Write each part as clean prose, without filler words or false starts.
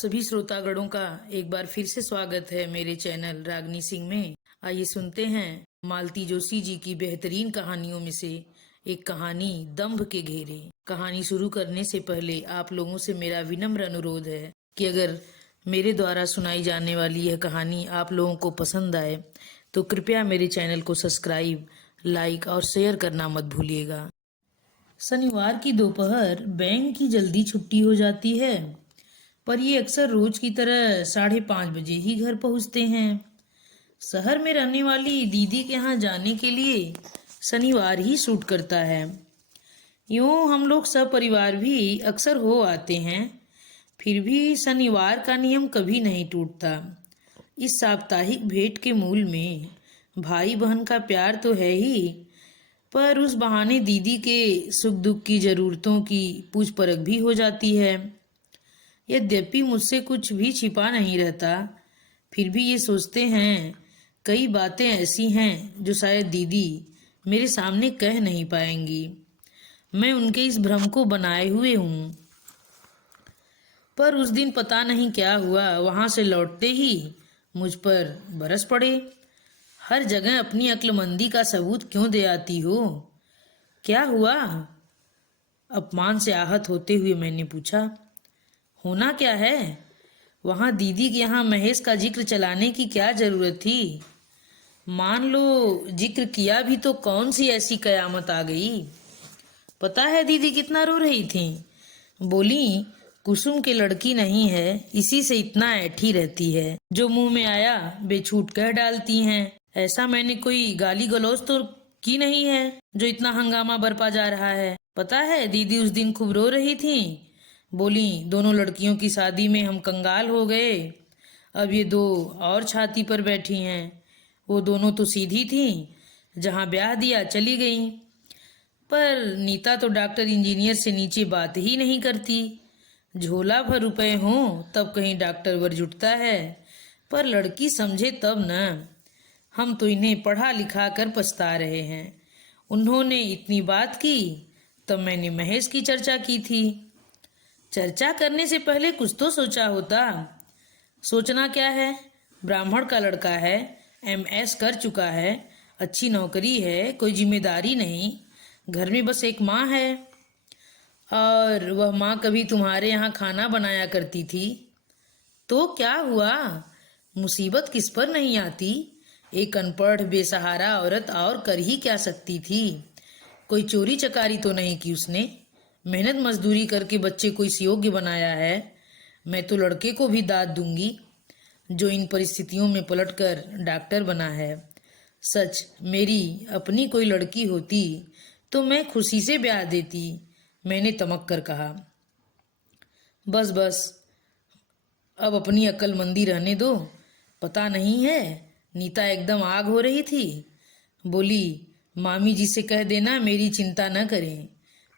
सभी श्रोतागणों का एक बार फिर से स्वागत है मेरे चैनल रागनी सिंह में। आइए सुनते हैं मालती जोशी जी की बेहतरीन कहानियों में से एक कहानी दंभ के घेरे। कहानी शुरू करने से पहले आप लोगों से मेरा विनम्र अनुरोध है कि अगर मेरे द्वारा सुनाई जाने वाली यह कहानी आप लोगों को पसंद आए तो कृपया मेरे चैनल को सब्सक्राइब, लाइक और शेयर करना मत भूलिएगा। शनिवार की दोपहर बैंक की जल्दी छुट्टी हो जाती है, पर ये अक्सर रोज की तरह 5:30 बजे ही घर पहुंचते हैं। शहर में रहने वाली दीदी के यहाँ जाने के लिए शनिवार ही सूट करता है। यूं हम लोग सब परिवार भी अक्सर हो आते हैं, फिर भी शनिवार का नियम कभी नहीं टूटता। इस साप्ताहिक भेंट के मूल में भाई बहन का प्यार तो है ही, पर उस बहाने दीदी के सुख दुख की जरूरतों की पूछ परख भी हो जाती है। यद्यपि मुझसे कुछ भी छिपा नहीं रहता, फिर भी ये सोचते हैं कई बातें ऐसी हैं जो शायद दीदी मेरे सामने कह नहीं पाएंगी। मैं उनके इस भ्रम को बनाए हुए हूँ। पर उस दिन पता नहीं क्या हुआ, वहां से लौटते ही मुझ पर बरस पड़े। हर जगह अपनी अक्लमंदी का सबूत क्यों दे आती हो? क्या हुआ? अपमान से आहत होते हुए मैंने पूछा। होना क्या है? वहां दीदी के यहाँ महेश का जिक्र चलाने की क्या जरूरत थी? मान लो जिक्र किया भी तो कौन सी ऐसी कयामत आ गई? पता है दीदी कितना रो रही थी। बोली, कुसुम की लड़की नहीं है, इसी से इतना ऐठी रहती है। जो मुंह में आया बेछूट कह डालती हैं। ऐसा मैंने कोई गाली गलौज तो की नहीं है जो इतना हंगामा बरपा जा रहा है। पता है दीदी उस दिन खूब रो रही थी। बोली, दोनों लड़कियों की शादी में हम कंगाल हो गए, अब ये दो और छाती पर बैठी हैं। वो दोनों तो सीधी थी, जहां ब्याह दिया चली गई। पर नीता तो डॉक्टर इंजीनियर से नीचे बात ही नहीं करती। झोला भर रुपए हों तब कहीं डॉक्टर वर जुटता है, पर लड़की समझे तब न। हम तो इन्हें पढ़ा लिखा कर पछता रहे हैं। उन्होंने इतनी बात की तब मैंने महेश की चर्चा की थी। चर्चा करने से पहले कुछ तो सोचा होता। सोचना क्या है, ब्राह्मण का लड़का है, MS कर चुका है, अच्छी नौकरी है, कोई जिम्मेदारी नहीं, घर में बस एक माँ है। और वह माँ कभी तुम्हारे यहाँ खाना बनाया करती थी। तो क्या हुआ? मुसीबत किस पर नहीं आती? एक अनपढ़ बेसहारा औरत और कर ही क्या सकती थी? कोई चोरी चकारी तो नहीं की उसने। मेहनत मजदूरी करके बच्चे को इस योग्य बनाया है। मैं तो लड़के को भी दाद दूंगी जो इन परिस्थितियों में पलटकर डॉक्टर बना है। सच, मेरी अपनी कोई लड़की होती तो मैं खुशी से ब्याह देती, मैंने तमक कर कहा। बस बस, अब अपनी अक्लमंदी रहने दो। पता नहीं है, नीता एकदम आग हो रही थी। बोली, मामी जी से कह देना मेरी चिंता न करें।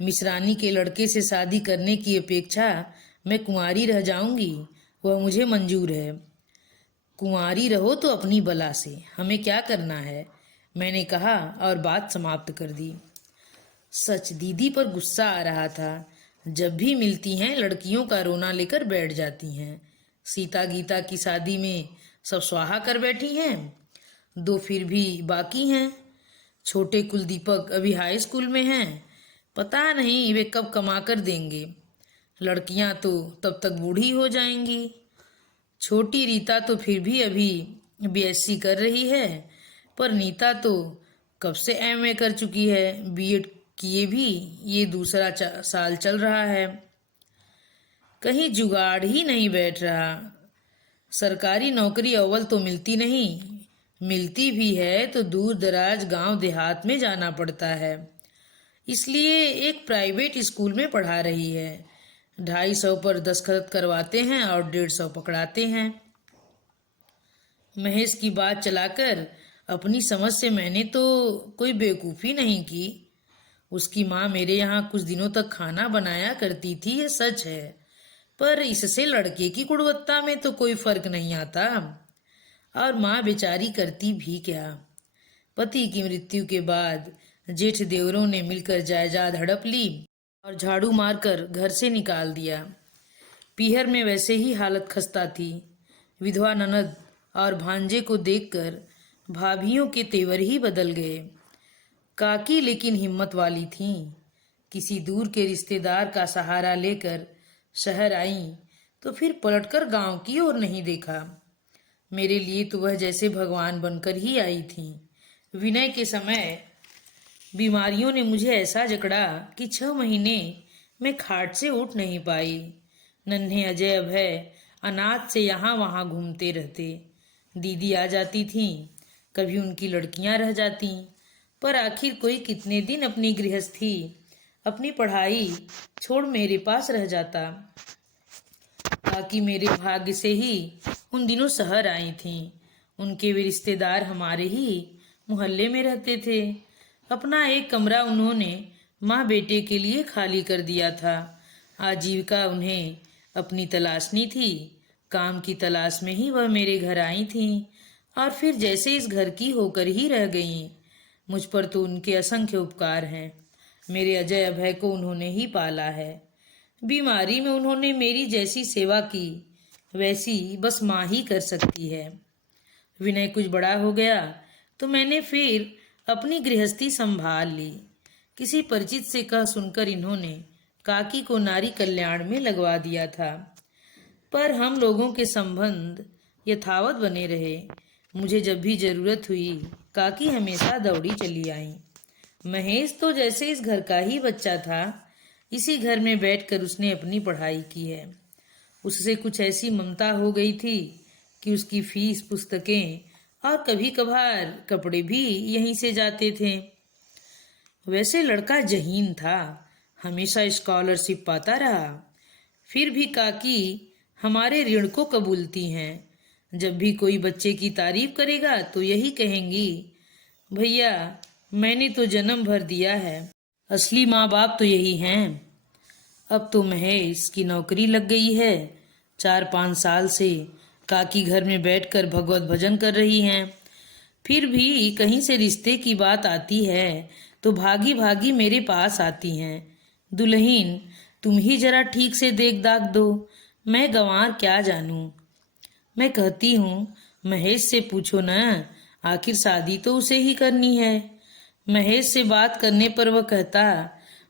मिश्रानी के लड़के से शादी करने की अपेक्षा मैं कुंवारी रह जाऊंगी, वह मुझे मंजूर है। कुंवारी रहो तो अपनी बला से, हमें क्या करना है, मैंने कहा और बात समाप्त कर दी। सच, दीदी पर गुस्सा आ रहा था। जब भी मिलती हैं लड़कियों का रोना लेकर बैठ जाती हैं। सीता गीता की शादी में सब स्वाहा कर बैठी हैं, दो फिर भी बाकी हैं। छोटे कुलदीपक अभी हाई स्कूल में हैं, पता नहीं वे कब कमा कर देंगे। लड़कियां तो तब तक बूढ़ी हो जाएंगी। छोटी रीता तो फिर भी अभी BSc कर रही है, पर नीता तो कब से MA कर चुकी है, B.Ed किए भी ये दूसरा साल चल रहा है। कहीं जुगाड़ ही नहीं बैठ रहा। सरकारी नौकरी अव्वल तो मिलती नहीं, मिलती भी है तो दूर दराज गांव देहात में जाना पड़ता है। इसलिए एक प्राइवेट स्कूल में पढ़ा रही है। 250 पर दस्तखत करवाते हैं और 150 पकड़ाते हैं। महेश की बात चलाकर अपनी समझ से मैंने तो कोई बेवकूफ़ी नहीं की। उसकी माँ मेरे यहाँ कुछ दिनों तक खाना बनाया करती थी, ये सच है, पर इससे लड़के की गुणवत्ता में तो कोई फर्क नहीं आता। और माँ बेचारी करती भी क्या। पति की मृत्यु के बाद जेठ देवरों ने मिलकर जायदाद हड़प ली और झाड़ू मारकर घर से निकाल दिया। पीहर में वैसे ही हालत खस्ता थी। विधवा ननद और भांजे को देखकर भाभियों के तेवर ही बदल गए। काकी लेकिन हिम्मत वाली थीं। किसी दूर के रिश्तेदार का सहारा लेकर शहर आईं तो फिर पलटकर गांव की ओर नहीं देखा। मेरे लिए तो वह जैसे भगवान बनकर ही आई थीं। विनय के समय बीमारियों ने मुझे ऐसा जकड़ा कि 6 महीने मैं खाट से उठ नहीं पाई। नन्हे अजय अभय अनाथ से यहाँ वहाँ घूमते रहते। दीदी आ जाती थीं, कभी उनकी लड़कियां रह जातीं, पर आखिर कोई कितने दिन अपनी गृहस्थी, अपनी पढ़ाई छोड़ मेरे पास रह जाता। ताकि मेरे भाग्य से ही उन दिनों शहर आई थीं। उनके वे रिश्तेदार हमारे ही मोहल्ले में रहते थे। अपना एक कमरा उन्होंने माँ बेटे के लिए खाली कर दिया था। आजीविका उन्हें अपनी तलाशनी थी। काम की तलाश में ही वह मेरे घर आई थीं और फिर जैसे इस घर की होकर ही रह गईं। मुझ पर तो उनके असंख्य उपकार हैं। मेरे अजय अभय को उन्होंने ही पाला है। बीमारी में उन्होंने मेरी जैसी सेवा की वैसी बस माँ ही कर सकती है। विनय कुछ बड़ा हो गया तो मैंने फिर अपनी गृहस्थी संभाल ली। किसी परिचित से कह सुनकर इन्होंने काकी को नारी कल्याण में लगवा दिया था, पर हम लोगों के संबंध यथावत बने रहे। मुझे जब भी जरूरत हुई काकी हमेशा दौड़ी चली आई। महेश तो जैसे इस घर का ही बच्चा था। इसी घर में बैठकर उसने अपनी पढ़ाई की है। उससे कुछ ऐसी ममता हो गई थी कि उसकी फीस, पुस्तकें और कभी कभार कपड़े भी यहीं से जाते थे। वैसे लड़का जहीन था, हमेशा स्कॉलरशिप पाता रहा। फिर भी काकी हमारे ऋण को कबूलती हैं। जब भी कोई बच्चे की तारीफ करेगा तो यही कहेंगी, भैया मैंने तो जन्म भर दिया है। असली माँ बाप तो यही हैं। अब तो महेश की नौकरी लग गई है। 4-5 साल से काकी घर में बैठकर भगवत भजन कर रही हैं। फिर भी कहीं से रिश्ते की बात आती है तो भागी भागी मेरे पास आती हैं। दुल्हीन तुम ही जरा ठीक से देख दाख दो, मैं गंवार क्या जानूं। मैं कहती हूँ महेश से पूछो न, आखिर शादी तो उसे ही करनी है। महेश से बात करने पर वह कहता,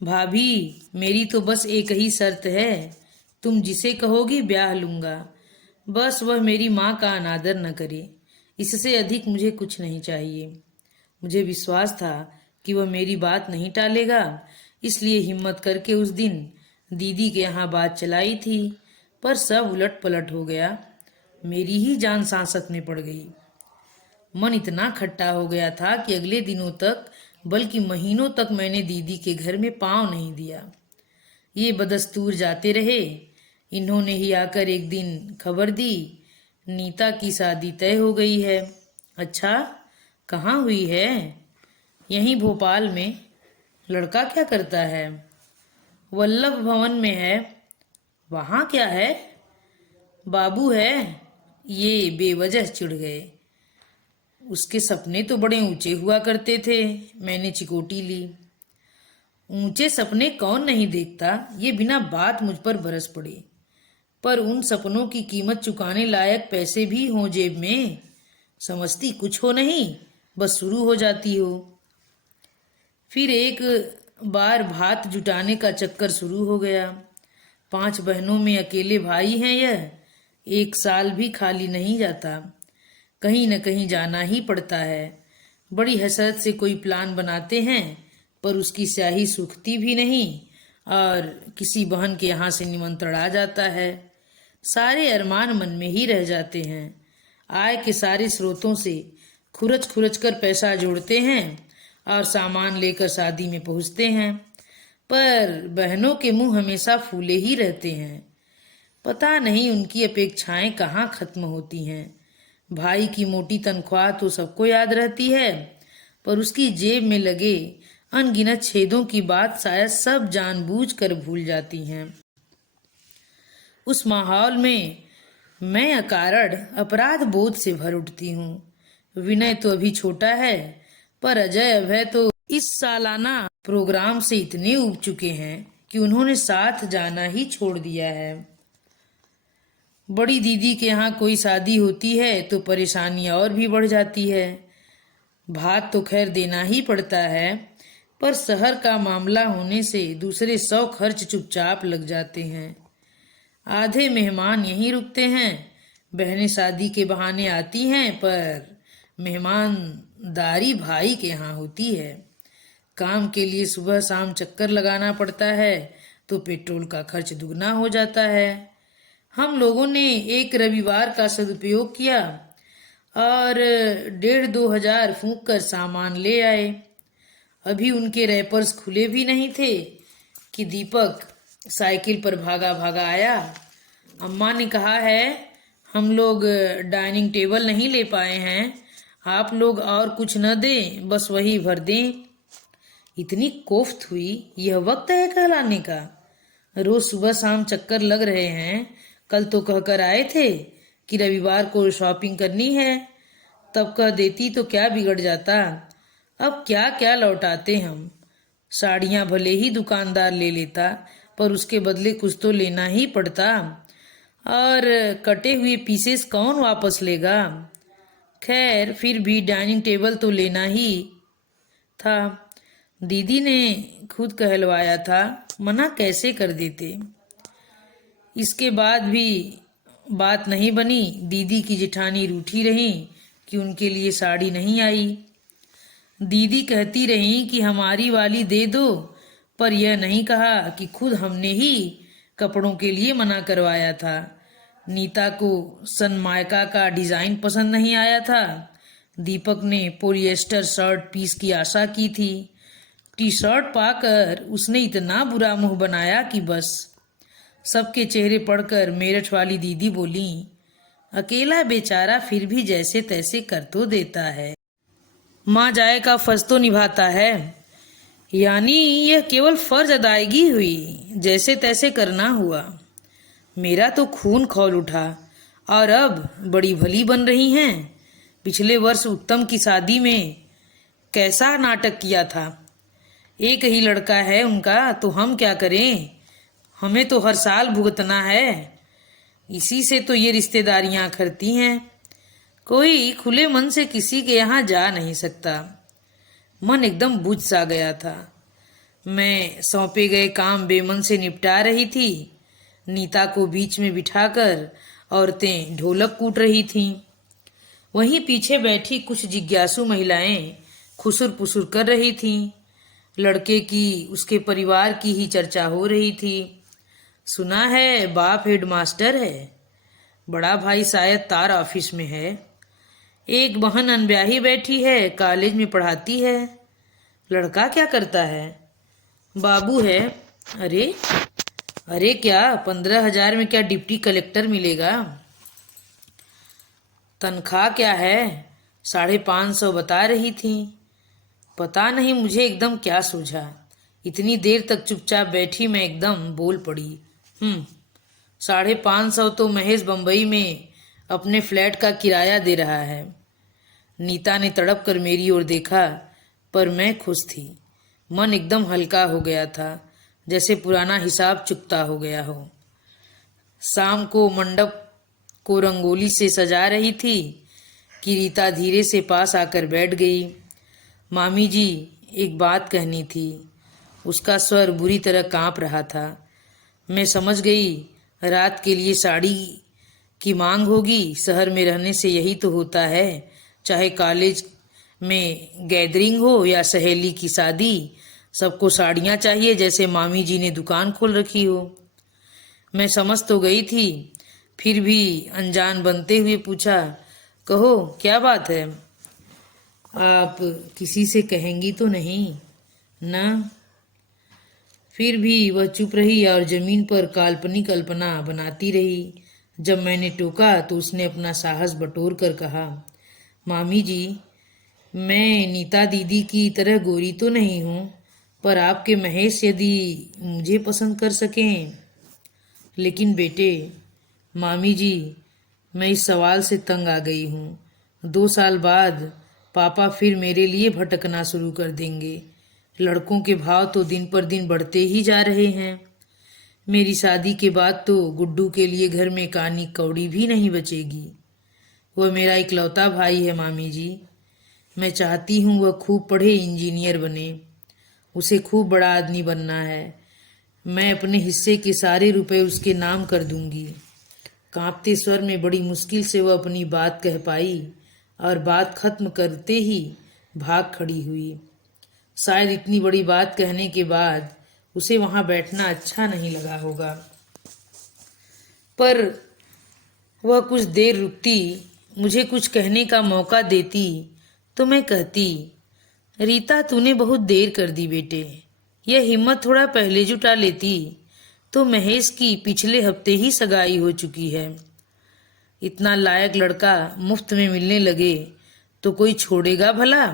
भाभी मेरी तो बस एक ही शर्त है, तुम जिसे कहोगी ब्याह लूंगा। बस वह मेरी माँ का अनादर न करे, इससे अधिक मुझे कुछ नहीं चाहिए। मुझे विश्वास था कि वह मेरी बात नहीं टालेगा, इसलिए हिम्मत करके उस दिन दीदी के यहाँ बात चलाई थी, पर सब उलट पलट हो गया। मेरी ही जान सांसत में पड़ गई। मन इतना खट्टा हो गया था कि अगले दिनों तक, बल्कि महीनों तक मैंने दीदी के घर में पांव नहीं दिया। ये बदस्तूर जाते रहे। इन्होंने ही आकर एक दिन खबर दी, नीता की शादी तय हो गई है। अच्छा, कहाँ हुई है? यहीं भोपाल में। लड़का क्या करता है? वल्लभ भवन में है। वहाँ क्या है? बाबू है। ये बेवजह चिढ़ गए। उसके सपने तो बड़े ऊंचे हुआ करते थे। मैंने चिकोटी ली। ऊंचे सपने कौन नहीं देखता, ये बिना बात मुझ पर बरस पड़े। पर उन सपनों की कीमत चुकाने लायक पैसे भी हों जेब में। समझती कुछ हो नहीं, बस शुरू हो जाती हो। फिर एक बार भात जुटाने का चक्कर शुरू हो गया। 5 बहनों में अकेले भाई हैं यह। 1 साल भी खाली नहीं जाता, कहीं न कहीं जाना ही पड़ता है। बड़ी हसरत से कोई प्लान बनाते हैं, पर उसकी स्याही सूखती भी नहीं और किसी बहन के यहाँ से निमंत्रण आ जाता है। सारे अरमान मन में ही रह जाते हैं। आय के सारे स्रोतों से खुरच खुरच कर पैसा जोड़ते हैं और सामान लेकर शादी में पहुँचते हैं, पर बहनों के मुंह हमेशा फूले ही रहते हैं। पता नहीं उनकी अपेक्षाएं कहाँ खत्म होती हैं। भाई की मोटी तनख्वाह तो सबको याद रहती है, पर उसकी जेब में लगे अनगिनत छेदों की बात शायद सब जानबूझकर भूल जाती हैं। उस माहौल में मैं अकारण अपराध बोध से भर उठती हूँ। विनय तो अभी छोटा है, पर अजय अभय तो इस सालाना प्रोग्राम से इतने ऊब चुके हैं कि उन्होंने साथ जाना ही छोड़ दिया है। बड़ी दीदी के यहाँ कोई शादी होती है तो परेशानी और भी बढ़ जाती है। भात तो खैर देना ही पड़ता है, पर शहर का मामला होने से दूसरे 100 खर्च चुपचाप लग जाते हैं। आधे मेहमान यहीं रुकते हैं। बहनें शादी के बहाने आती हैं, पर मेहमानदारी भाई के यहाँ होती है। काम के लिए सुबह शाम चक्कर लगाना पड़ता है तो पेट्रोल का खर्च दुगना हो जाता है। हम लोगों ने एक रविवार का सदुपयोग किया और 1,500-2,000 फूंक कर सामान ले आए। अभी उनके रैपर्स खुले भी नहीं थे कि दीपक साइकिल पर भागा भागा आया। अम्मा ने कहा है, हम लोग डाइनिंग टेबल नहीं ले पाए हैं, आप लोग और कुछ न दें, बस वही भर दें। इतनी कोफ्त हुई, यह वक्त है कहलाने का। रोज सुबह शाम चक्कर लग रहे हैं। कल तो कहकर आए थे कि रविवार को शॉपिंग करनी है, तब कह देती तो क्या बिगड़ जाता। अब क्या क्या लौटाते हम। साड़ियाँ भले ही दुकानदार ले लेता, पर उसके बदले कुछ तो लेना ही पड़ता, और कटे हुए पीसेस कौन वापस लेगा। खैर फिर भी डाइनिंग टेबल तो लेना ही था। दीदी ने खुद कहलवाया था, मना कैसे कर देते। इसके बाद भी बात नहीं बनी। दीदी की जेठानी रूठी रही कि उनके लिए साड़ी नहीं आई। दीदी कहती रही कि हमारी वाली दे दो, पर यह नहीं कहा कि खुद हमने ही कपड़ों के लिए मना करवाया था। नीता को सनमायका का डिजाइन पसंद नहीं आया था। दीपक ने पॉलिएस्टर शर्ट पीस की आशा की थी। टी शर्ट पाकर उसने इतना बुरा मुंह बनाया कि बस। सबके चेहरे पढ़कर मेरठ वाली दीदी बोली, अकेला बेचारा फिर भी जैसे तैसे कर तो देता है, माँ जाए का फर्ज तो निभाता है। यानी यह केवल फर्ज अदायगी हुई, जैसे तैसे करना हुआ। मेरा तो खून खौल उठा। और अब बड़ी भली बन रही हैं। पिछले वर्ष उत्तम की शादी में कैसा नाटक किया था। एक ही लड़का है उनका, तो हम क्या करें। हमें तो हर साल भुगतना है। इसी से तो ये रिश्तेदारियां करती हैं। कोई खुले मन से किसी के यहाँ जा नहीं सकता। मन एकदम बुझ सा गया था। मैं सौंपे गए काम बेमन से निपटा रही थी। नीता को बीच में बिठाकर औरतें ढोलक कूट रही थीं। वहीं पीछे बैठी कुछ जिज्ञासु महिलाएं खुसुर पुसुर कर रही थीं। लड़के की, उसके परिवार की ही चर्चा हो रही थी। सुना है बाप हेडमास्टर है, बड़ा भाई शायद तार ऑफिस में है, एक बहन अनब्याही बैठी है, कॉलेज में पढ़ाती है। लड़का क्या करता है? बाबू है। अरे अरे क्या 15,000 में क्या डिप्टी कलेक्टर मिलेगा? तनख्वाह क्या है? 550 बता रही थी। पता नहीं मुझे एकदम क्या सूझा। इतनी देर तक चुपचाप बैठी मैं एकदम बोल पड़ी। 550 तो महेश बम्बई में अपने फ्लैट का किराया दे रहा है। नीता ने तड़प कर मेरी ओर देखा, पर मैं खुश थी। मन एकदम हल्का हो गया था, जैसे पुराना हिसाब चुकता हो गया हो। शाम को मंडप को रंगोली से सजा रही थी कि रीता धीरे से पास आकर बैठ गई। मामी जी, एक बात कहनी थी। उसका स्वर बुरी तरह कांप रहा था। मैं समझ गई, रात के लिए साड़ी की मांग होगी। शहर में रहने से यही तो होता है, चाहे कॉलेज में गैदरिंग हो या सहेली की शादी, सबको साड़ियाँ चाहिए, जैसे मामी जी ने दुकान खोल रखी हो। मैं समझ तो गई थी, फिर भी अनजान बनते हुए पूछा, कहो क्या बात है? आप किसी से कहेंगी तो नहीं ना? फिर भी वह चुप रही और जमीन पर काल्पनिक कल्पना बनाती रही। जब मैंने टोका तो उसने अपना साहस बटोर कर कहा, मामी जी, मैं नीता दीदी की तरह गोरी तो नहीं हूँ, पर आपके महेश यदि मुझे पसंद कर सकें। लेकिन बेटे, मामी जी, मैं इस सवाल से तंग आ गई हूँ। 2 साल बाद पापा फिर मेरे लिए भटकना शुरू कर देंगे। लड़कों के भाव तो दिन पर दिन बढ़ते ही जा रहे हैं। मेरी शादी के बाद तो गुड्डू के लिए घर में कानी कौड़ी भी नहीं बचेगी। वह मेरा इकलौता भाई है मामी जी। मैं चाहती हूँ वह खूब पढ़े इंजीनियर बने। उसे खूब बड़ा आदमी बनना है। मैं अपने हिस्से के सारे रुपए उसके नाम कर दूंगी। कांपते स्वर में बड़ी मुश्किल से वह अपनी बात कह पाई और बात खत्म करते ही भाग खड़ी हुई। शायद इतनी बड़ी बात कहने के बाद उसे वहां बैठना अच्छा नहीं लगा होगा, पर वह कुछ देर रुकती, मुझे कुछ कहने का मौका देती तो मैं कहती, रीता तूने बहुत देर कर दी बेटे। यह हिम्मत थोड़ा पहले जुटा लेती तो महेश की पिछले हफ्ते ही सगाई हो चुकी है। इतना लायक लड़का मुफ्त में मिलने लगे तो कोई छोड़ेगा भला?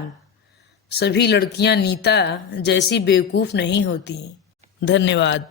सभी लड़कियां नीता जैसी बेवकूफ नहीं होती। धन्यवाद।